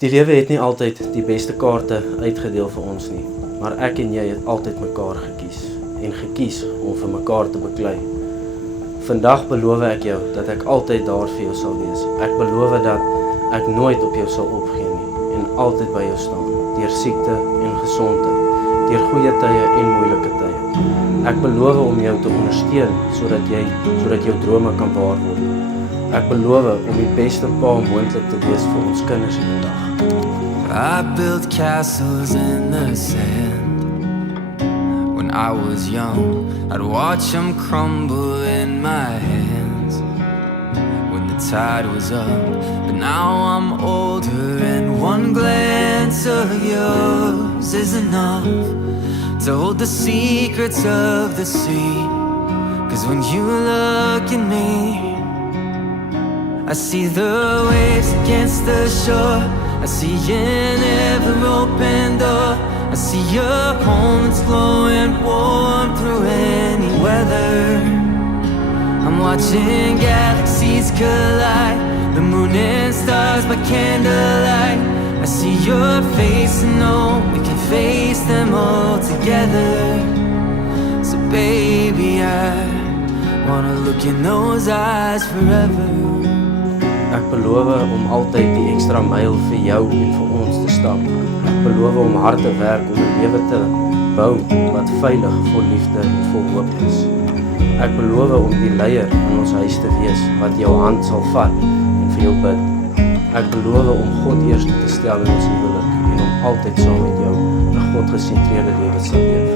Die lewe het nie altyd die beste kaarte uitgedeel vir ons nie, maar ek en jy het altyd mekaar gekies om vir mekaar te beklei. Vandag beloof ek jou dat ek altyd daar vir jou sal wees. Ek beloof dat ek nooit op jou sal opgee nie en altyd by jou staan, deur siekte en gesondheid, deur goeie tye en moeilike tye. Ek beloof om jou te ondersteun sodat jou drome kan waar word. Ek beloof om die beste pa moontlik te wees vir ons kinders eendag. I built castles in the sand. When I was young, I'd watch them crumble in my hands when the tide was up. But now I'm older and one glance of yours is enough to hold the secrets of the sea. 'Cause when you look at me, I see the waves against the shore. I see an ever open door. I see your home that's glowing warm through any weather. I'm watching galaxies collide, the moon and stars by candlelight. I see your face and know we can face them all together. So baby, I wanna look in those eyes forever. Ek beloof om altyd die ekstra myl vir jou en vir ons te stap. Ek beloof om hard te werk om 'n lewe te bou wat veilig, vol liefde en vol hoop is. Ek beloof om die leier in ons huis te wees wat jou hand sal vat en vir jou bid. Ek beloof om God eers te stel in ons huwelik en om altyd saam met jou 'n God-gesentreerde lewe sal leef.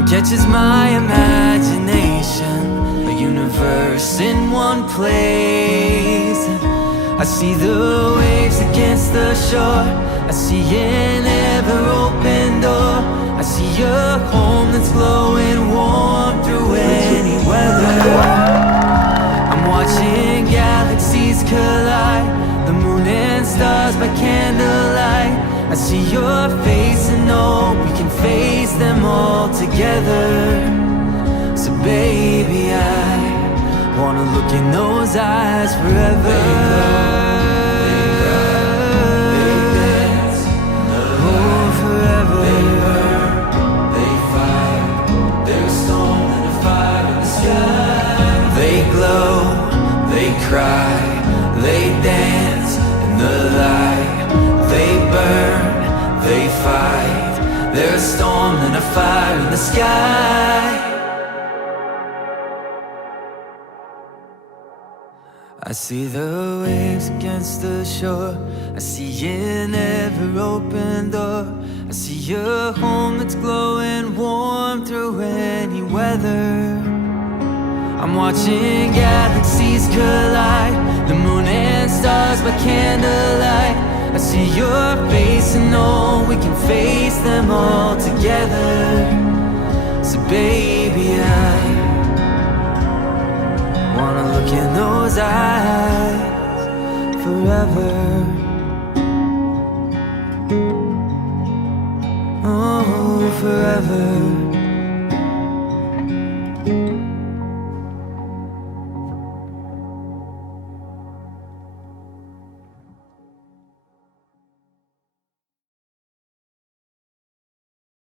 It catches my imagination, universe in one place. I see the waves against the shore. I see an ever open door. I see your home that's glowing warm through any weather. I'm watching galaxies collide, the moon and stars by candlelight. I see your face and know we can face them all together. So baby, I wanna look in those eyes forever. Oh, forever. They fight, they're a storm and a fire in the sky. They glow, they cry, they dance in the light. They burn, they fight, they're a storm and a fire in the sky. I see the waves against the shore. I see an ever open door. I see your home that's glowing warm through any weather. I'm watching galaxies collide, the moon and stars by candlelight. I see your face and know we can face them all together. So baby, I wanna look in those eyes forever. Oh, forever.